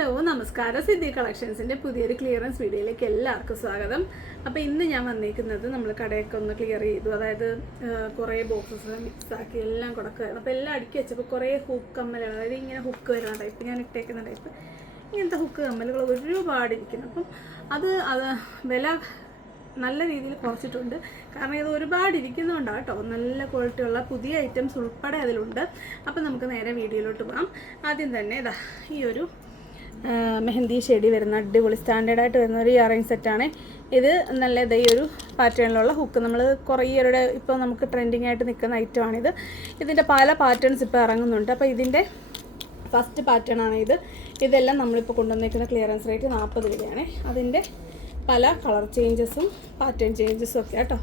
Hello നമസ്കാരം. സിദ്ധി കളക്ഷൻസിന്റെ പുതിയൊരു clearance വീഡിയോയിലേക്ക് എല്ലാവർക്കും സ്വാഗതം. അപ്പോൾ ഇന്ന് ഞാൻ വന്നിരിക്കുന്നത് നമ്മൾ കടയൊക്കെ ഒന്ന് ക്ലിയർ ചെയ്തു. അതായത് കുറേ ബോക്സസ് മിക്സാക്കി എല്ലാം കൊടുക്കുകയായിരുന്നു അപ്പോൾ എല്ലാം അടുക്കി വെച്ചപ്പോൾ കുറേ ഹുക്ക് കമ്മലുകൾ അതായത് ഇങ്ങനെ ഹുക്ക് വരുന്ന ടൈപ്പ് ഞാൻ ഇട്ടേക്കുന്ന ടൈപ്പ് ഇങ്ങനത്തെ ഹുക്ക് കമ്മലുകൾ ഒരുപാട് ഇരിക്കുന്നു. അപ്പം അത് അത് വില നല്ല രീതിയിൽ കുറച്ചിട്ടുണ്ട്. കാരണം ഇത് ഒരുപാട് ഇരിക്കുന്നതുകൊണ്ടാണ് കേട്ടോ നല്ല ക്വാളിറ്റി ഉള്ള പുതിയ ഐറ്റംസ് ഉൾപ്പെടെ അതിലുണ്ട്. അപ്പം നമുക്ക് നേരെ വീഡിയോയിലോട്ട് പോകാം. ആദ്യം തന്നെ ഇതാ ഈ ഒരു മെഹന്തി ഷെയ്ഡി വരുന്ന അടിപൊളി സ്റ്റാൻഡേർഡ് ആയിട്ട് വരുന്ന ഒരു ഇയറിംഗ് സെറ്റാണ് ഇത് നല്ല ഈ ഒരു പാറ്റേണിലുള്ള ഹുക്ക് നമ്മൾ കുറേ ഇയറുടെ ഇപ്പോൾ നമുക്ക് ട്രെൻഡിങ് ആയിട്ട് നിൽക്കുന്ന ഐറ്റമാണിത് ഇതിന്റെ പല പാറ്റേൺസ് ഇപ്പോൾ ഇറങ്ങുന്നുണ്ട്. അപ്പോൾ ഇതിന്റെ ഫസ്റ്റ് പാറ്റേൺ ആണ് ഇത്. ഇതെല്ലാം നമ്മളിപ്പോൾ കൊണ്ടുവന്നേക്കുന്ന ക്ലിയറൻസ് റേറ്റ് നാൽപ്പത് രൂപയാണ്. അതിന്റെ പല കളർ ചേഞ്ചസും പാറ്റേൺ ചേഞ്ചസും ഒക്കെ കേട്ടോ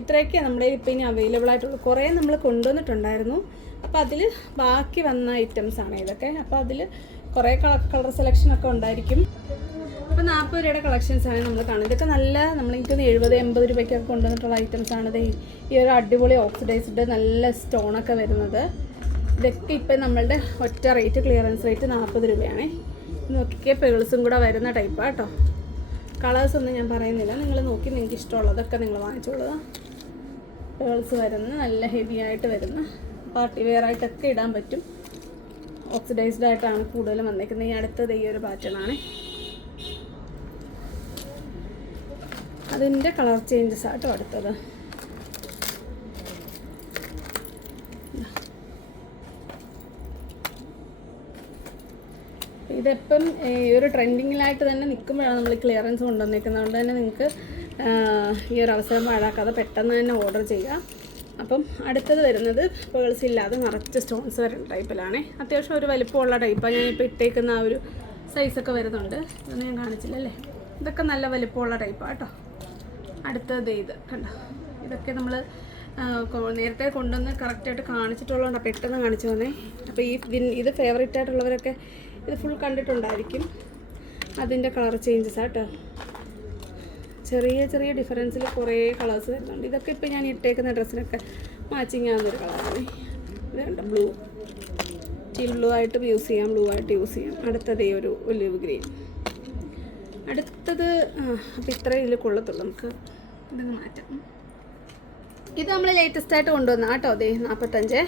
ഇത്രയൊക്കെ നമ്മുടെ ഇപ്പോൾ ഇനി അവൈലബിൾ ആയിട്ടുള്ളൂ കുറേ നമ്മൾ കൊണ്ടുവന്നിട്ടുണ്ടായിരുന്നു. അപ്പോൾ അതിൽ ബാക്കി വന്ന ഐറ്റംസ് ആണ് ഇതൊക്കെ. അപ്പോൾ അതിൽ കുറേ കളർ സെലക്ഷൻ ഒക്കെ ഉണ്ടായിരിക്കും. അപ്പോൾ നാൽപ്പത് രൂപയുടെ കളക്ഷൻസ് ആണ് നമ്മൾ കാണുന്നത്. ഇതൊക്കെ നല്ല നമ്മൾ എനിക്കൊന്ന് എഴുപത് എൺപത് രൂപയ്ക്കൊക്കെ കൊണ്ടുവന്നിട്ടുള്ള ഐറ്റംസ് ആണ്. ദേ ഈ ഒരു അടിപൊളി ഓക്സിഡൈസ്ഡ് നല്ല സ്റ്റോണൊക്കെ വരുന്നത്. ഇതൊക്കെ ഇപ്പം നമ്മളുടെ ഒറ്റ റേറ്റ് ക്ലിയറൻസ് റേറ്റ് നാൽപ്പത് രൂപയാണ്. നോക്കിക്കേ പേൾസും കൂടെ വരുന്ന ടൈപ്പാണ് കേട്ടോ കളേഴ്സ് ഒന്നും ഞാൻ പറയുന്നില്ല. നിങ്ങൾ നോക്കി നിങ്ങൾക്ക് ഇഷ്ടമുള്ളതൊക്കെ നിങ്ങൾ വാങ്ങിച്ചോളുക. പേൾസ് വരുന്ന നല്ല ഹെവി ആയിട്ട് വരുന്ന. പാർട്ടി വെയർ ആയിട്ടൊക്കെ ഇടാൻ പറ്റും. ഓക്സിഡൈസ്ഡ് ആയിട്ടാണ് കൂടുതലും വന്നേക്കുന്നത്. ഈ അടുത്തത് ഈ ഒരു പാറ്റേൺ ആണ്. അതിന്റെ കളർ ചേഞ്ചസ് ആട്ടോ അടുത്തത്. ഇതിപ്പം ഈ ഒരു ട്രെൻഡിങ്ങിലായിട്ട് തന്നെ നിൽക്കുമ്പോഴാണ് നമ്മൾ ക്ലിയറൻസ് കൊണ്ടുവന്നിരിക്കുന്നത് അതുകൊണ്ട് തന്നെ നിങ്ങൾക്ക് ഈ ഒരു അവസരം പാഴാക്കാതെ പെട്ടെന്ന് തന്നെ ഓർഡർ ചെയ്യുക. അപ്പം അടുത്തത് വരുന്നത് പേൾസ് ഇല്ലാതെ നിറച്ച് സ്റ്റോൺസ് വരുന്ന ടൈപ്പിലാണ് അത്യാവശ്യം ഒരു വലിപ്പമുള്ള ടൈപ്പാണ് ഞാൻ ഞാനിപ്പോൾ ഇട്ടേക്കുന്ന ആ ഒരു സൈസൊക്കെ വരുന്നുണ്ട്. ഇതൊന്നും ഞാൻ കാണിച്ചില്ലല്ലേ? ഇതൊക്കെ നല്ല വലിപ്പമുള്ള ടൈപ്പാണ് കേട്ടോ അടുത്തത് ഇത് കണ്ടോ? ഇതൊക്കെ നമ്മൾ നേരത്തെ കൊണ്ടുവന്ന് കറക്റ്റായിട്ട് കാണിച്ചിട്ടുള്ളതുകൊണ്ട് പെട്ടെന്ന് കാണിച്ചു തന്നെ. അപ്പോൾ ഈ ഇത് ഫേവറേറ്റ് ആയിട്ടുള്ളവരൊക്കെ ഇത് ഫുൾ കണ്ടിട്ടുണ്ടായിരിക്കും. അതിന്റെ കളർ ചേഞ്ചസ് ആട്ടോ ചെറിയ ചെറിയ ഡിഫറൻസിൽ കുറേ കളേഴ്സ് വരുന്നുണ്ട്. ഇതൊക്കെ ഇപ്പോൾ ഞാൻ ഇട്ടേക്കുന്ന ഡ്രസ്സിനൊക്കെ മാച്ചിങ് ആവുന്നൊരു കളറാണ് ഇതുണ്ട് ബ്ലൂ ടീൽ ബ്ലൂ ആയിട്ട് യൂസ് ചെയ്യാം ബ്ലൂ ആയിട്ട് യൂസ് ചെയ്യാം. അടുത്തത് ഒരു ഒലിവ് ഗ്രീൻ അടുത്തത് അപ്പോൾ ഇത്രയേ ഇതിൽ കൊള്ളത്തുള്ളൂ നമുക്ക്. ഇതൊന്ന് മാറ്റാം. ഇത് നമ്മൾ ലേറ്റസ്റ്റ് ആയിട്ട് കൊണ്ടുവന്ന കേട്ടോ അതെ നാൽപ്പത്തഞ്ച്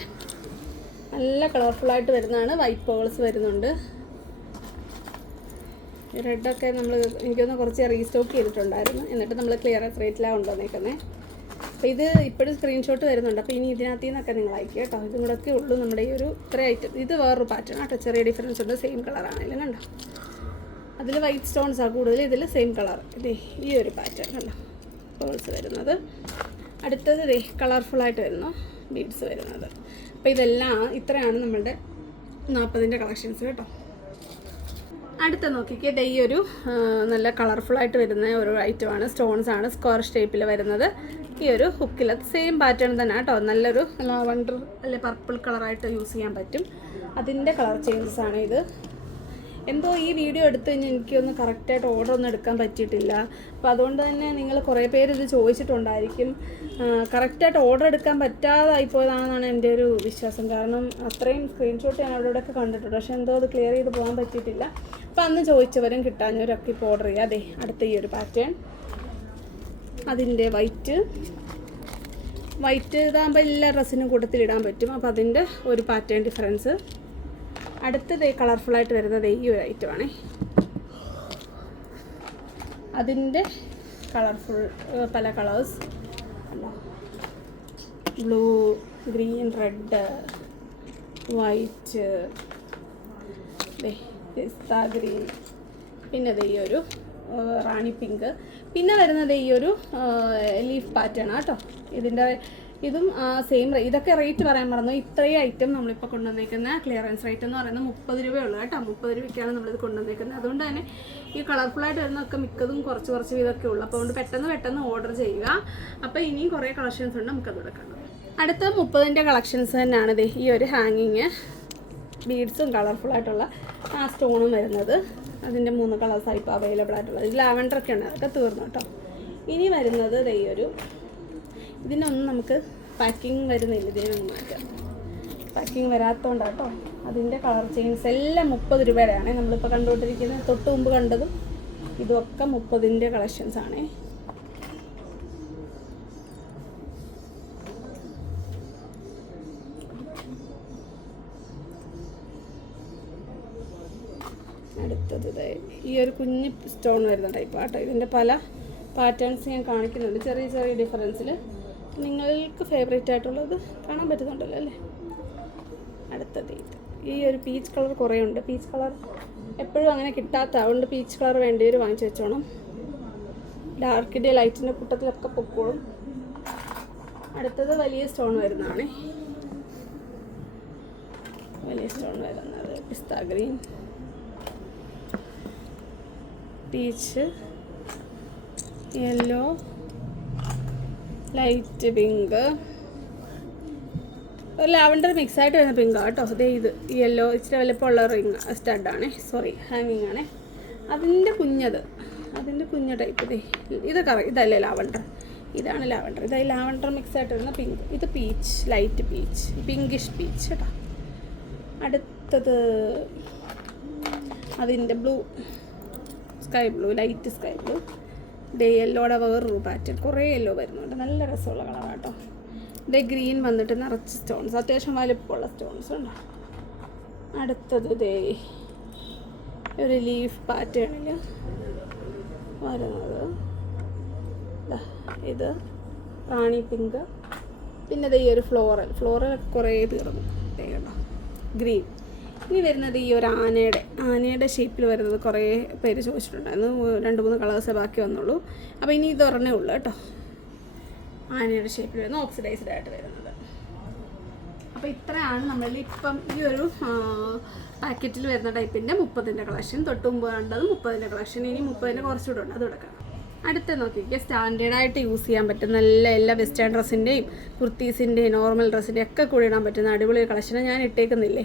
നല്ല കളർഫുൾ ആയിട്ട് വരുന്നതാണ്. വൈറ്റ് പേൾസ് വരുന്നുണ്ട്. റെഡൊക്കെ നമ്മൾ എനിക്കൊന്ന് കുറച്ച് റീസ്റ്റോക്ക് ചെയ്തിട്ടുണ്ടായിരുന്നു. എന്നിട്ട് നമ്മൾ ക്ലിയറൻസ് റേറ്റിലാണ് കൊണ്ടുവന്നേക്കുന്നത് അപ്പോൾ ഇത് ഇപ്പോഴും സ്ക്രീൻഷോട്ട് വരുന്നുണ്ട്. അപ്പോൾ ഇനി ഇതിനകത്ത് നിന്നൊക്കെ നിങ്ങൾ അയക്കുക കേട്ടോ. ഇതും കൂടെ ഒക്കെ ഉള്ളൂ നമ്മുടെ ഈ ഒരു ഇത്ര ഐറ്റം ഇത് വേറൊരു പാറ്റേൺ കേട്ടോ ചെറിയ ഡിഫറൻസ് ഉണ്ട്. സെയിം കളറാണെങ്കിലും കണ്ടോ? അതിൽ വൈറ്റ് സ്റ്റോൺസ് ആണ് കൂടുതൽ ഇതിൽ സെയിം കളർ ഇതേ ഈ ഒരു പാറ്റേൺ കണ്ടോ? ബോൾസ് വരുന്നത്. അടുത്തത് ഇതേ കളർഫുള്ളായിട്ട് വരുന്നു. ബീഡ്സ് വരുന്നത്. അപ്പോൾ ഇതെല്ലാം ഇത്രയാണ് നമ്മളുടെ നാൽപ്പതിന്റെ കളക്ഷൻസ് കേട്ടോ. അടുത്ത നോക്കിക്കേ ദേ ഈ ഒരു നല്ല കളർഫുൾ ആയിട്ട് വരുന്ന ഒരു ഐറ്റമാണ് സ്റ്റോൺസ് ആണ് സ്ക്വയർ ഷേപ്പിൽ വരുന്നത്. ഈ ഒരു ഹുക്കിൽ സെയിം പാറ്റേൺ തന്നെ കേട്ടോ നല്ലൊരു ലാവണ്ടർ അല്ലെ പർപ്പിൾ കളറായിട്ട് യൂസ് ചെയ്യാൻ പറ്റും. അതിന്റെ കളർ ചേഞ്ചസ് ആണ് ഇത്. എന്തോ ഈ വീഡിയോ എടുത്തു കഴിഞ്ഞാൽ എനിക്കൊന്ന് കറക്റ്റായിട്ട് ഓർഡർ ഒന്നും എടുക്കാൻ പറ്റിയിട്ടില്ല. അപ്പോൾ അതുകൊണ്ട് തന്നെ നിങ്ങൾ കുറേ പേര് ഇത് ചോദിച്ചിട്ടുണ്ടായിരിക്കും. കറക്റ്റായിട്ട് ഓർഡർ എടുക്കാൻ പറ്റാതായി പോയതാണെന്നാണ് എന്റെ ഒരു വിശ്വാസം. കാരണം അത്രയും സ്ക്രീൻഷോട്ട് ഞാൻ അവിടെ കണ്ടിട്ടുണ്ട്. പക്ഷേ എന്തോ അത് ക്ലിയർ ചെയ്ത് പോകാൻ പറ്റിയിട്ടില്ല. അപ്പോൾ അന്ന് ചോദിച്ചവരും കിട്ടാഞ്ഞവരൊക്കെ ഇപ്പോൾ ഓർഡർ ചെയ്യുക അതെ അടുത്ത ഈ ഒരു പാറ്റേൺ അതിന്റെ വൈറ്റ് വൈറ്റ് ഇതാകുമ്പോൾ എല്ലാ ഡ്രസ്സിനും കൂട്ടത്തിലിടാൻ പറ്റും. അപ്പോൾ അതിന്റെ ഒരു പാറ്റേൺ ഡിഫറൻസ് അടുത്തത് കളർഫുള്ളായിട്ട് വരുന്നത് ഈ ഒരു ഐറ്റമാണ് അതിന്റെ കളർഫുൾ പല colours blue green red white pista green. പിന്നെ ദേ ഈ ഒരു റാണി പിങ്ക്. പിന്നെ വരുന്നത് ഈ ഒരു ലീഫ് പാറ്റേൺ കേട്ടോ ഇതിന്റെ ഇതും സെയിം ഇതൊക്കെ റേറ്റ് പറയാൻ പറഞ്ഞു ഇത്രയും ഐറ്റം നമ്മളിപ്പോൾ കൊണ്ടുവന്നേക്കുന്ന ക്ലിയറൻസ് റേറ്റ് എന്ന് പറയുന്നത് മുപ്പത് രൂപയുള്ളൂ കേട്ടോ. മുപ്പത് രൂപയ്ക്കാണ് നമ്മളിത് കൊണ്ടുവന്നേക്കുന്നത്. അതുകൊണ്ട് തന്നെ ഈ കളർഫുള്ളായിട്ട് വരുന്നതൊക്കെ മിക്കതും കുറച്ച് കുറച്ച് വീതമൊക്കെ ഉള്ളൂ. അപ്പോൾ അതുകൊണ്ട് പെട്ടെന്ന് പെട്ടെന്ന് ഓർഡർ ചെയ്യുക. അപ്പോൾ ഇനിയും കുറേ കളക്ഷൻസ് ഉണ്ട് നമുക്ക് നമുക്കത് എടുക്കണം അടുത്ത മുപ്പതിന്റെ കളക്ഷൻസ് തന്നെയാണ് ദേ ഈ ഒരു ഹാങ്ങിങ് ബീഡ്സും കളർഫുള്ളായിട്ടുള്ള ആ സ്റ്റോണും വരുന്നത്. അതിന്റെ മൂന്ന് കളേഴ്സാണ് ഇപ്പോൾ അവൈലബിൾ ആയിട്ടുള്ളത്. ലാവൻഡർ ഒക്കെ ഉണ്ട് അതൊക്കെ തീർന്നു കേട്ടോ. ഇനി വരുന്നത് ഈ ഒരു ഇതിനൊന്നും നമുക്ക് പാക്കിംഗ് വരുന്നില്ല. ഇതിനൊന്നും മാറ്റാം പാക്കിംഗ് വരാത്തതുകൊണ്ടാണ് കേട്ടോ അതിന്റെ കളർ ചെയിൻസ് എല്ലാം മുപ്പത് രൂപയുടെയാണ്. നമ്മളിപ്പോൾ കണ്ടുകൊണ്ടിരിക്കുന്നത് തൊട്ട് മുമ്പ് കണ്ടതും ഇതൊക്കെ മുപ്പതിന്റെ കളക്ഷൻസ് ആണേ. അടുത്തത് ഈ ഒരു കുഞ്ഞ് സ്റ്റോൺ വരുന്ന ടൈപ്പ് ആട്ടോ ഇതിന്റെ പല പാറ്റേൺസ് ഞാൻ കാണിക്കുന്നുണ്ട്. ചെറിയ ചെറിയ ഡിഫറൻസിൽ നിങ്ങൾക്ക് ഫേവറേറ്റ് ആയിട്ടുള്ളത് കാണാൻ പറ്റുന്നുണ്ടല്ലോ അല്ലേ? അടുത്തത് ഇത്. ഈ ഒരു പീച്ച് കളർ കുറേ ഉണ്ട് പീച്ച് കളർ എപ്പോഴും അങ്ങനെ കിട്ടാത്ത അതുകൊണ്ട് പീച്ച് കളർ വേണ്ടിയൊരു വാങ്ങിച്ചു വെച്ചോണം. ഡാർക്കിന്റെ ലൈറ്റിന്റെ കൂട്ടത്തിലൊക്കെ പൊക്കോളും. അടുത്തത് വലിയ സ്റ്റോൺ വരുന്നതാണ്. വലിയ സ്റ്റോൺ വരുന്നത്. Pista green peach yellow light pink lavender mix ആയിട്ട് വരുന്ന പിങ്ക് കേട്ടോ. അതേ ഇത് യെല്ലോ ഇച്ചിരി വലുപ്പമുള്ള റിങ് സ്റ്റഡാണേ സോറി ഹാങ്ങിങ് ആണേ. അതിന്റെ കുഞ്ഞത് അതിന്റെ കുഞ്ഞ ടൈപ്പ് ഇതേ ഇത് കറ ഇതല്ലേ ലാവണ്ടർ? ഇതാണ് ലാവണ്ടർ. ഇതായി ലാവണ്ടർ മിക്സ് ആയിട്ട് വരുന്ന പിങ്ക് ഇത് peach light peach pinkish peach കേട്ടോ. അടുത്തത് അതിന്റെ blue sky blue light sky blue day യെല്ലോടെ വേറൊരു പാറ്റേൺ കുറേ യെല്ലോ വരുന്നുണ്ട്. നല്ല രസമുള്ള കളറാണ് കേട്ടോ. ഡേ ഗ്രീൻ വന്നിട്ട് നിറച്ച് സ്റ്റോൺസ് അത്യാവശ്യം വലിപ്പമുള്ള സ്റ്റോൺസ് ഉണ്ട്. അടുത്തത് ദേ ഒരു ലീഫ് പാറ്റേണിൽ വരുന്നത്. ഇത് റാണി പിങ്ക്. പിന്നെ ദേ ഒരു ഫ്ലോറൽ ഫ്ലോറൽ കുറേ തീർന്നു. ദേ കണ്ടോ? ഗ്രീൻ ഇനി വരുന്നത് ഈ ഒരു ആനയുടെ ആനയുടെ ഷേപ്പിൽ വരുന്നത് കുറേ പേര് ചോദിച്ചിട്ടുണ്ടായിരുന്നു. രണ്ട് മൂന്ന് കളേഴ്സേ ബാക്കി വന്നുള്ളൂ. അപ്പോൾ ഇനി ഇത് ഒരെണ്ണേ ഉള്ളൂ കേട്ടോ. ആനയുടെ ഷേപ്പിൽ വരുന്ന ഓക്സിഡൈസ്ഡ് ആയിട്ട് വരുന്നത്. അപ്പോൾ ഇത്രയാണ് നമ്മളിൽ ഇപ്പം ഈ ഒരു പാക്കറ്റിൽ വരുന്ന ടൈപ്പിന്റെ മുപ്പതിന്റെ കളക്ഷൻ തൊട്ട് മുമ്പ് കണ്ടത് മുപ്പതിന്റെ കളക്ഷൻ ഇനി മുപ്പതിന്റെ കുറച്ചുകൂടെ ഉണ്ട്. അത് കൊടുക്കണം അടുത്ത നോക്കിക്കുക സ്റ്റാൻഡേർഡായിട്ട് യൂസ് ചെയ്യാൻ പറ്റുന്ന എല്ലാ എല്ലാ വെസ്റ്റേൺ ഡ്രസ്സിന്റെയും കുർത്തീസിന്റെയും നോർമൽ ഡ്രസ്സിന്റെയും ഒക്കെ കൂടി ഇടാൻ പറ്റുന്ന അടിപൊളി കളക്ഷൻ ഞാൻ ഇട്ടേക്കുന്നില്ലേ?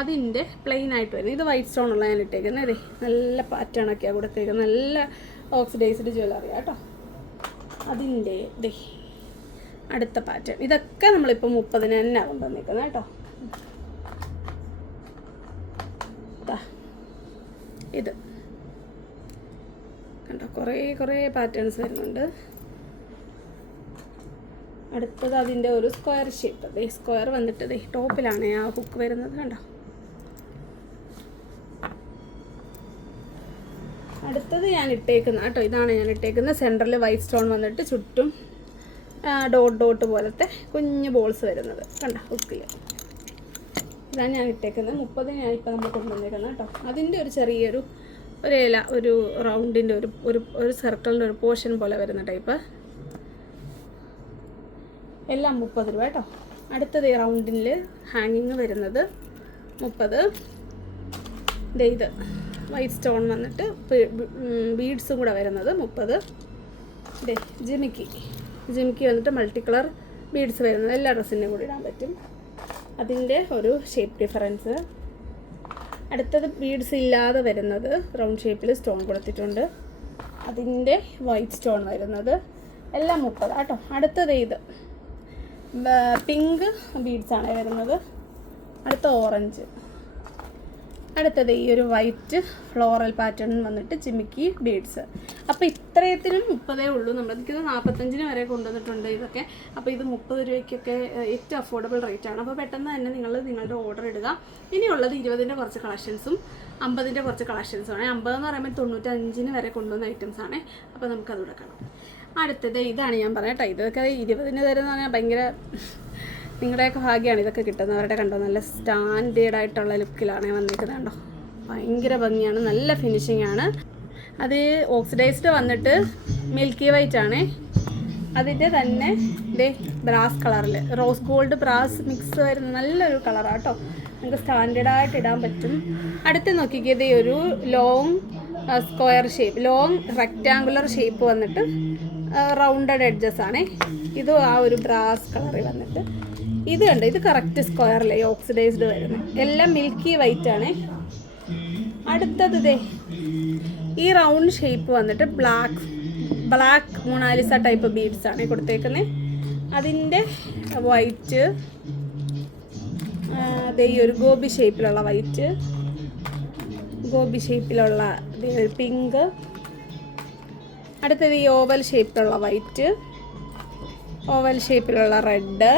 അതിന്റെ പ്ലെയിൻ ആയിട്ട് വരുന്നത്. ഇത് വൈറ്റ് സ്റ്റോൺ ഉള്ള ഞാൻ ഇട്ടേക്കുന്നത് അതെ നല്ല പാറ്റേൺ ഒക്കെയാണ് കൊടുത്തേക്കുന്നത് നല്ല ഓക്സിഡൈസ്ഡ് ജ്വല്ലറി കേട്ടോ അതിന്റെ ദേ അടുത്ത പാറ്റേൺ ഇതൊക്കെ നമ്മളിപ്പോൾ മുപ്പതിന് തന്നെ കൊണ്ടുവന്നിരിക്കുന്നത് കേട്ടോ ദാ, ഇത്. കണ്ടോ കുറേ കുറേ പാറ്റേൺസ് വരുന്നുണ്ട്. അടുത്തത് അതിന്റെ ഒരു സ്ക്വയർ ഷേപ്പ് ദേ സ്ക്വയർ വന്നിട്ട് ദേ ടോപ്പിലാണ് ആ ഹുക്ക് വരുന്നത് കണ്ടോ. അടുത്തത് ഞാൻ ഇട്ടേക്കുന്ന കേട്ടോ ഇതാണ് ഞാൻ ഇട്ടേക്കുന്ന സെന്ററിൽ വൈറ്റ് സ്റ്റോൺ വന്നിട്ട് ചുറ്റും ഡോട്ട് ഡോട്ട് പോലത്തെ കുഞ്ഞ് ബോൾസ് വരുന്നത്. കണ്ട ഹുക്കിൽ ഇതാണ് ഞാൻ ഇട്ടേക്കുന്നത്. ഞാൻ ഇപ്പോൾ നമ്മൾ കൊണ്ടുവന്നേക്കുന്നത് കേട്ടോ. അതിന്റെ ഒരു ചെറിയൊരു ഒരു ഇല ഒരു റൗണ്ടിന്റെ ഒരു ഒരു ഒരു സർക്കിളിന്റെ ഒരു പോർഷൻ പോലെ വരുന്ന ടൈപ്പ് എല്ലാം മുപ്പത് രൂപ കേട്ടോ. അടുത്തത് ഈ റൗണ്ടിൽ ഹാങ്ങിങ് വരുന്നത് മുപ്പത്. ഇത്. വൈറ്റ് സ്റ്റോൺ വന്നിട്ട് ബീഡ്സും കൂടെ വരുന്നത് മുപ്പത്. ഡേ ജിമിക്കി. ജിമിക്കി വന്നിട്ട് മൾട്ടി കളർ ബീഡ്സ് വരുന്നത്. എല്ലാ ഡ്രസ്സിന്റെയും കൂടി ഇടാൻ പറ്റും. അതിന്റെ ഒരു ഷേപ്പ് ഡിഫറൻസ് അടുത്തത് ബീഡ്സ് ഇല്ലാതെ വരുന്നത് റൗണ്ട് ഷേപ്പിൽ സ്റ്റോൺ കൊടുത്തിട്ടുണ്ട്. അതിന്റെ വൈറ്റ് സ്റ്റോൺ വരുന്നത്. എല്ലാം മുപ്പത്. കേട്ടോ അടുത്തത് ഇത്. പിങ്ക് ബീഡ്സാണ് വരുന്നത്. അടുത്ത ഓറഞ്ച് അടുത്തത് ഈ ഒരു വൈറ്റ് ഫ്ലോറൽ പാറ്റേൺ വന്നിട്ട് ചിമിക്കി ബീഡ്സ് അപ്പോൾ ഇത്രയത്തിനും മുപ്പതേ ഉള്ളൂ. നമ്മൾ നമ്മൾക്ക് നാൽപ്പത്തഞ്ചിന് വരെ കൊണ്ടുവന്നിട്ടുണ്ട് ഇതൊക്കെ. അപ്പോൾ ഇത് മുപ്പത് രൂപയ്ക്കൊക്കെ ഏറ്റവും അഫോർഡബിൾ റേറ്റ് ആണ്. അപ്പോൾ പെട്ടെന്ന് തന്നെ നിങ്ങൾ നിങ്ങളുടെ ഓർഡർ ഇടുക. ഇനിയുള്ളത് ഇരുപതിന്റെ കുറച്ച് കളക്ഷൻസും അമ്പതിന്റെ കുറച്ച് കളക്ഷൻസും ആണ്. അമ്പത് എന്ന് പറയുമ്പോൾ തൊണ്ണൂറ്റഞ്ചിന് വരെ കൊണ്ടുവന്ന ഐറ്റംസ് ആണ്. അപ്പോൾ നമുക്കത് കൊടുക്കണം അടുത്തത് ഇതാണ് ഞാൻ പറയാം കേട്ടോ. ഇതൊക്കെ ഇരുപതിന് തരുന്ന ഭയങ്കര നിങ്ങളുടെയൊക്കെ ഭാഗ്യമാണ് ഇതൊക്കെ കിട്ടുന്നത്. അവരുടെ കണ്ടോ നല്ല സ്റ്റാൻഡേർഡ് ആയിട്ടുള്ള ലുക്കിലാണ് വന്നിരിക്കുന്നത് കണ്ടോ. ഭയങ്കര ഭംഗിയാണ് നല്ല ഫിനിഷിംഗ് ആണ്. അത് ഓക്സിഡൈസ്ഡ് വന്നിട്ട് മിൽക്കി വൈറ്റ് ആണ്. അതിന്റെ തന്നെ ഇതേ ബ്രാസ് കളറിൽ റോസ് ഗോൾഡ് ബ്രാസ് മിക്സ് വരുന്ന നല്ലൊരു കളറാണ് കേട്ടോ നമുക്ക് സ്റ്റാൻഡേർഡായിട്ട് ഇടാൻ പറ്റും. അടുത്ത് നോക്കിക്കത് ഒരു long square shape long rectangular shape വന്നിട്ട് റൗണ്ടഡ് എഡ്ജസ് ആണ്. ഇതും ആ ഒരു ബ്രാസ് കളറിൽ വന്നിട്ട്. ഇത് കണ്ട്? ഇത് കറക്റ്റ് സ്ക്വയറിലെ ഓക്സിഡൈസ്ഡ് വരുന്നത് എല്ലാം മിൽക്കി വൈറ്റ് ആണ്. അടുത്തത് ദേ ഈ റൗണ്ട് ഷേപ്പ് വന്നിട്ട് black black Mona Lisa type beads ആണ് കൊടുത്തേക്കുന്നത് അതിന്റെ വൈറ്റ് ദേ ഈ ഒരു ഗോപി ഷേപ്പിലുള്ള വൈറ്റ് ഗോപി ഷേപ്പിലുള്ള ഒരു പിങ്ക് അടുത്തത് ഈ ഓവൽ ഷേപ്പിലുള്ള വൈറ്റ് ഓവൽ ഷേപ്പിലുള്ള റെഡ്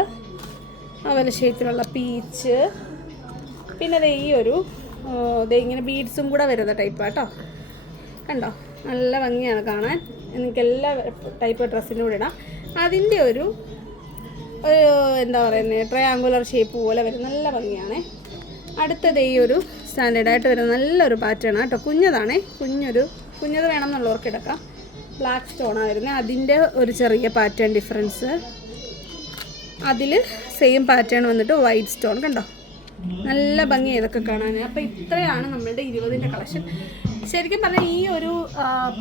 ഓവൽ ഷേപ്പിലുള്ള പീച്ച് പിന്നെ ദേ ഈ ഒരു ദേ ഇങ്ങനെ ബീഡ്സും കൂടെ വരുന്ന ടൈപ്പാട്ടോ കണ്ടോ? നല്ല ഭംഗിയാണ് കാണാൻ. എനിക്ക് എല്ലാ ടൈപ്പ് ഡ്രസ്സിനും കൂടെ ഇടാം. അതിന്റെ ഒരു ഒരു എന്താ പറയുന്നത് ട്രയാങ്കുലർ ഷേപ്പ് പോലെ വരും. നല്ല ഭംഗിയാണേ. അടുത്തത് ഈ ഒരു സ്റ്റാൻഡേർഡായിട്ട് വരുന്ന നല്ലൊരു പാറ്റേൺ കേട്ടോ കുഞ്ഞതാണേ. കുഞ്ഞൊരു കുഞ്ഞത് വേണമെന്നുള്ളവർക്ക് എടുക്കാം. ബ്ലാക്ക് സ്റ്റോണാണ് വരുന്നത് അതിന്റെ ഒരു ചെറിയ പാറ്റേൺ ഡിഫറൻസ് അതിൽ സെയിം പാറ്റേൺ വന്നിട്ട് വൈറ്റ് സ്റ്റോൺ കണ്ടോ? നല്ല ഭംഗി ഇതൊക്കെ കാണാൻ അപ്പോൾ ഇത്രയാണ് നമ്മളുടെ ഇരുപതിന്റെ കളക്ഷൻ ശരിക്കും പറഞ്ഞാൽ ഈ ഒരു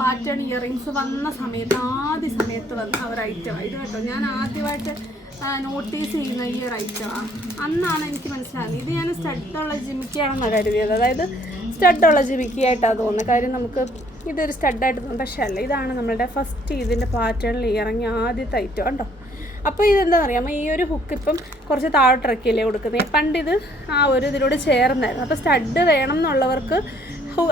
പാറ്റേൺ ഇയറിങ്സ് വന്ന സമയത്ത് ആദ്യ സമയത്ത് വന്ന ഒരു ഐറ്റം ഇത് കേട്ടോ ഞാൻ ആദ്യമായിട്ട് നോട്ടീസ് ചെയ്യുന്ന ഈ ഒരു ഐറ്റമാണ് അന്നാണ് എനിക്ക് മനസ്സിലാകുന്നത്. ഇത് ഞാൻ സ്റ്റഡുള്ള ജിമിക്കിയാണെന്നാണ് കരുതിയത്. അതായത് സ്റ്റഡുള്ള ജിമിക്കിയായിട്ടാണ് തോന്നുന്നത്. കാര്യം നമുക്ക് ഇതൊരു സ്റ്റഡായിട്ട് തോന്നും പക്ഷേ അല്ല. ഇതാണ് നമ്മളുടെ ഫസ്റ്റ് ഇതിന്റെ പാറ്റേണിൽ ഇറങ്ങിയ ആദ്യത്തെ ഐറ്റം ഉണ്ടോ അപ്പോൾ ഇതെന്താ അറിയാമോ ഈ ഒരു ഹുക്ക് ഇപ്പം കുറച്ച് താഴോട്ടിറക്കിയല്ലേ കൊടുക്കുന്നത് പണ്ട് ഇത് ആ ഒരു ഇതിലൂടെ ചേർന്നായിരുന്നു. അപ്പോൾ സ്റ്റഡ് വേണം എന്നുള്ളവർക്ക്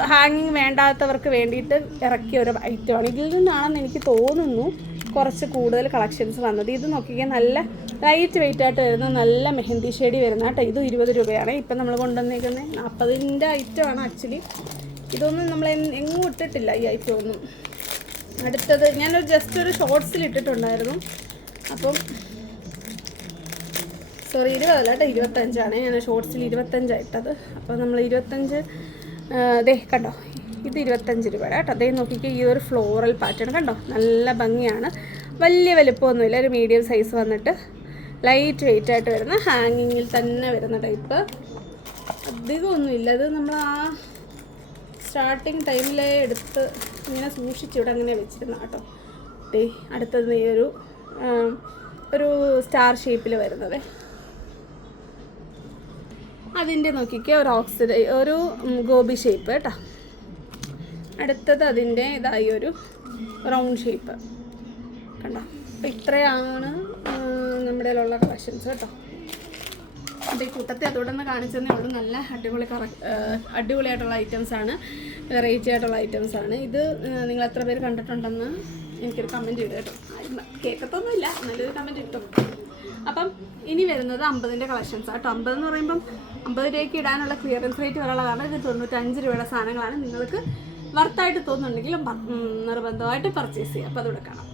ഹാങ്ങിങ് വേണ്ടാത്തവർക്ക് വേണ്ടിയിട്ട് ഇറക്കിയ ഒരു ഐറ്റമാണ്. ഇതിൽ നിന്നാണെന്ന് എനിക്ക് തോന്നുന്നു കുറച്ച് കൂടുതൽ കളക്ഷൻസ് വന്നത്. ഇത് നോക്കിയാൽ നല്ല ലൈറ്റ് വെയിറ്റ് ആയിട്ട് വരുന്ന നല്ല മെഹന്തി ഷെയ്ഡി വരുന്ന കേട്ടോ. ഇത് ഇരുപത് രൂപയാണ്. ഇപ്പം നമ്മൾ കൊണ്ടുവന്നേക്കുന്നത് നാൽപ്പതിന്റെ ഐറ്റമാണ് ആക്ച്വലി ഇതൊന്നും നമ്മൾ എങ്- എങ്ങും ഇട്ടിട്ടില്ല ഈ ഐറ്റം ഒന്നും. അടുത്തത് ഞാനൊരു ജസ്റ്റ് ഒരു ഷോർട്സിൽ ഇട്ടിട്ടുണ്ടായിരുന്നു. അപ്പം സോറി ഇരുപതല്ല കേട്ടോ ഇരുപത്തഞ്ചാണ്. ഞാൻ ഷോർട്സിൽ ഇരുപത്തഞ്ചായിട്ടത്. അപ്പോൾ നമ്മൾ ഇരുപത്തഞ്ച് ദേ കണ്ടോ? ഇത് ഇരുപത്തഞ്ച് രൂപ കേട്ടോ. അതേ നോക്കിക്കോ ഈ ഒരു ഫ്ലോറൽ പാറ്റേൺ കണ്ടോ? നല്ല ഭംഗിയാണ്. വലിയ വലുപ്പമൊന്നുമില്ല. ഒരു മീഡിയം സൈസ് വന്നിട്ട് ലൈറ്റ് വെയിറ്റ് ആയിട്ട് വരുന്ന ഹാങ്ങിങ്ങിൽ തന്നെ വരുന്ന ടൈപ്പ് അധികമൊന്നുമില്ല. അത് നമ്മൾ ആ സ്റ്റാർട്ടിങ് ടൈമിലേ എടുത്ത് ഇങ്ങനെ സൂക്ഷിച്ചിവിടെ അങ്ങനെ വെച്ചിരുന്ന കേട്ടോ. ദേ അടുത്തത് ഈ ഒരു ഒരു സ്റ്റാർ ഷേപ്പിൽ വരുന്നത്. അതിന്റെ നോക്കിക്കേ ഒരു ഓക്സിഡ് ഒരു ഗോബി ഷേപ്പ് കേട്ടോ. അടുത്തത് അതിന്റെ ഇതായി ഒരു റൗണ്ട് ഷേപ്പ്. കണ്ടോ? അപ്പം ഇത്രയാണ് നമ്മുടെ കയ്യിലുള്ള കളക്ഷൻസ് കേട്ടോ. അപ്പോൾ ഈ കൂട്ടത്തെ അതുകൊണ്ട് ഒന്ന് കാണിച്ചതേ ഉള്ളൂ. നല്ല അടിപൊളി കറ അടിപൊളിയായിട്ടുള്ള ആണ്. വെറൈറ്റി ആയിട്ടുള്ള ഐറ്റംസ് ആണ്. ഇത് നിങ്ങൾ എത്ര പേര് കണ്ടിട്ടുണ്ടെന്ന് എനിക്കൊരു കമന്റ് ചെയ്തു കേട്ടോ കേൾക്കത്തൊന്നുമില്ല നല്ലൊരു കമന്റ് കിട്ടും. അപ്പം ഇനി വരുന്നത് അമ്പതിന്റെ കളക്ഷൻസ് കേട്ടോ അമ്പത് എന്ന് പറയുമ്പം അമ്പത് രൂപയ്ക്ക് ഇടാനുള്ള ക്ലിയറൻസ് റേറ്റ് വരെയുള്ള കാരണം ഇത് തൊണ്ണൂറ്റഞ്ച് രൂപയുടെ സാധനങ്ങളാണ്. നിങ്ങൾക്ക് വർത്തായിട്ട് തോന്നുന്നുണ്ടെങ്കിൽ നിർബന്ധമായിട്ട് പർച്ചേസ് ചെയ്യുക അപ്പോൾ അതോടെ കാണാം.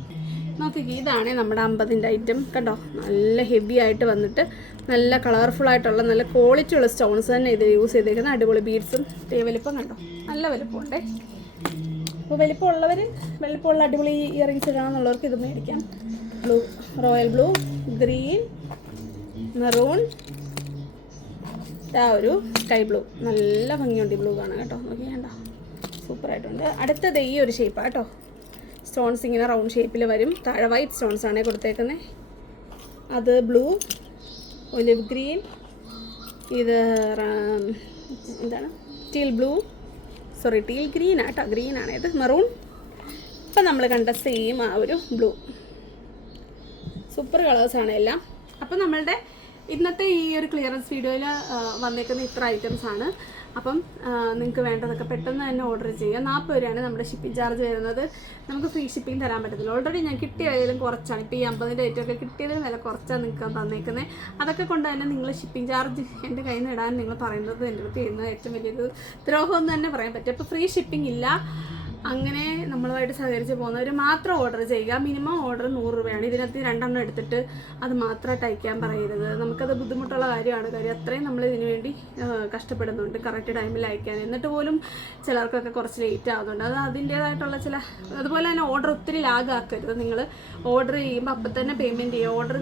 നോക്കിക്കേ ഇതാണ് നമ്മുടെ അമ്പതിന്റെ ഐറ്റം കണ്ടോ? നല്ല ഹെവി ആയിട്ട് വന്നിട്ട് നല്ല കളർഫുൾ ആയിട്ടുള്ള നല്ല ക്വാളിറ്റി ഉള്ള സ്റ്റോൺസ് തന്നെ ഇത് യൂസ് ചെയ്തേക്കുന്ന. അടിപൊളി ബീഡ്സും വലിപ്പം കണ്ടോ? നല്ല വലിപ്പമുണ്ടേ. അപ്പോൾ വലിപ്പമുള്ളവർ വലിപ്പമുള്ള അടിപൊളി ഇയറിങ്സ് ഇടാമെന്നുള്ളവർക്ക് ഇത് മേടിക്കാം. Blue royal blue green maroon ആ ഒരു സ്കൈ ബ്ലൂ നല്ല ഭംഗിയുണ്ട് ഈ ബ്ലൂ കാണാൻ കേട്ടോ. നോക്കി കണ്ടോ? സൂപ്പറായിട്ടുണ്ട്. അടുത്തത് ഈ ഒരു ഷേപ്പാണ് കേട്ടോ. സ്റ്റോൺസ് ഇങ്ങനെ റൗണ്ട് ഷേപ്പിൽ വരും. താഴെ വൈറ്റ് സ്റ്റോൺസ് ആണ് കൊടുത്തേക്കുന്നത് അത് ബ്ലൂ ഒലിവ് ഗ്രീൻ ഇത് എന്താണ്? Steel blue sorry teal green ആട്ടോ. ഗ്രീൻ ആണ്. ഇത് മെറൂൺ ഇപ്പം നമ്മൾ കണ്ട സെയിം ആ ഒരു ബ്ലൂ സൂപ്പർ കളേഴ്സാണ് എല്ലാം. അപ്പം നമ്മളുടെ ഇന്നത്തെ ഈ ഒരു ക്ലിയറൻസ് വീഡിയോയിൽ വന്നേക്കുന്ന ഇത്ര ഐറ്റംസ് ആണ്. അപ്പം നിങ്ങൾക്ക് വേണ്ടതൊക്കെ പെട്ടെന്ന് തന്നെ ഓർഡർ ചെയ്യുക നാൽപ്പത് രൂപയാണ് നമ്മുടെ ഷിപ്പിംഗ് ചാർജ് വരുന്നത്. നമുക്ക് ഫ്രീ ഷിപ്പിംഗ് തരാൻ പറ്റത്തില്ല. ഓൾറെഡി ഞാൻ കിട്ടിയായാലും കുറച്ചാണ്. ഇപ്പോൾ ഈ അമ്പതിന്റെ ഒക്കെ കിട്ടിയതിന് വില കുറച്ചാണ് നിങ്ങൾക്ക് തന്നേക്കുന്നത് അതൊക്കെ കൊണ്ട് തന്നെ നിങ്ങൾ ഷിപ്പിംഗ് ചാർജ് എന്റെ കയ്യിൽ നിന്ന് ഇടാൻ നിങ്ങൾ പറയുന്നത് എന്റെ അടുത്ത് ചെയ്യുന്നത് ഏറ്റവും വലിയൊരു ദ്രോഹം എന്ന് തന്നെ പറയാൻ പറ്റും. അപ്പോൾ ഫ്രീ ഷിപ്പിംഗ് ഇല്ല. അങ്ങനെ നമ്മളുമായിട്ട് സഹകരിച്ച് പോകുന്നവർ മാത്രം ഓർഡർ ചെയ്യുക. മിനിമം ഓർഡർ നൂറ് രൂപയാണ്. ഇതിനകത്ത് രണ്ടെണ്ണം എടുത്തിട്ട് അത് മാത്രമായിട്ട് അയക്കാൻ പറയരുത്. നമുക്കത് ബുദ്ധിമുട്ടുള്ള കാര്യമാണ്. കാര്യം അത്രയും നമ്മൾ ഇതിനു വേണ്ടി കഷ്ടപ്പെടുന്നുണ്ട്. കറക്റ്റ് ടൈമിൽ അയക്കാൻ. എന്നിട്ട് പോലും ചിലർക്കൊക്കെ കുറച്ച് ലേറ്റ് ആകുന്നുണ്ട് അത് അതിന്റേതായിട്ടുള്ള ചില അതുപോലെ തന്നെ ഓർഡർ ഒത്തിരി ലാഗാക്കരുത് നിങ്ങൾ ഓർഡർ ചെയ്യുമ്പോൾ അപ്പം തന്നെ പേയ്മെന്റ് ചെയ്യുക. ഓർഡർ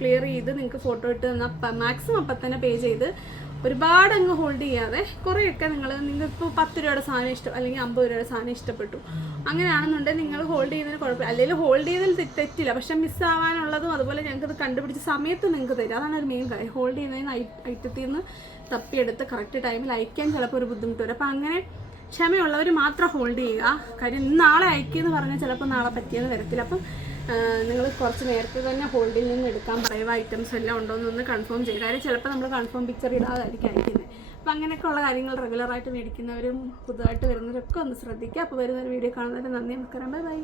ക്ലിയർ ചെയ്ത് നിങ്ങൾക്ക് ഫോട്ടോ ഇട്ട് തന്നാൽ മാക്സിമം അപ്പം തന്നെ പേ ചെയ്ത് ഒരുപാട് അങ്ങ് ഹോൾഡ് ചെയ്യാതെ കുറേയൊക്കെ നിങ്ങൾ നിങ്ങൾക്കിപ്പോൾ പത്ത് രൂപയുടെ സാധനം ഇഷ്ടം അല്ലെങ്കിൽ അമ്പത് രൂപയുടെ സാധനം ഇഷ്ടപ്പെട്ടു. അങ്ങനെയാണെന്നുണ്ടെങ്കിൽ നിങ്ങൾ ഹോൾഡ് ചെയ്യുന്നതിന് കുഴപ്പമില്ല. അല്ലെങ്കിൽ ഹോൾഡ് ചെയ്തതിൽ തെറ്റില്ല. പക്ഷെ മിസ്സാവാനുള്ളതും അതുപോലെ ഞങ്ങൾക്കത് കണ്ടുപിടിച്ച് സമയത്ത് നിങ്ങൾക്ക് തരും. അതാണ് ഒരു മെയിൻ കാര്യം ഹോൾഡ് ചെയ്യുന്നതിന് ഐറ്റത്തിൽ നിന്ന് തപ്പിയെടുത്ത് കറക്റ്റ് ടൈമിൽ അയക്കാൻ ചിലപ്പോൾ ഒരു ബുദ്ധിമുട്ട് വരും. അപ്പോൾ അങ്ങനെ ക്ഷമയുള്ളവർ മാത്രം ഹോൾഡ് ചെയ്യുക. കാര്യം നാളെ അയക്കുമെന്ന് പറഞ്ഞാൽ ചിലപ്പോൾ നാളെ പറ്റിയെന്ന് വരത്തില്ല. അപ്പം നിങ്ങൾ കുറച്ച് നേരത്തെ തന്നെ ഹോൾഡിൽ നിന്ന് എടുക്കാൻ പറയുക ഐറ്റംസ് എല്ലാം ഉണ്ടോ എന്നൊന്ന് കൺഫേം ചെയ്യുക കാര്യം ചിലപ്പോൾ നമ്മൾ കൺഫേം പിക്ചർ ഇടാതായിരിക്കും അയക്കുന്നത് അപ്പം അങ്ങനെയൊക്കെ ഉള്ള കാര്യങ്ങൾ റെഗുലറായിട്ട് മേടിക്കുന്നവരും പുതുതായിട്ട് വരുന്നവരൊക്കെ ഒന്ന് ശ്രദ്ധിക്കുക. അപ്പോൾ വരുന്നൊരു വീഡിയോ കാണുന്നവരെ നന്ദി. നമസ്കാരം. Bye bye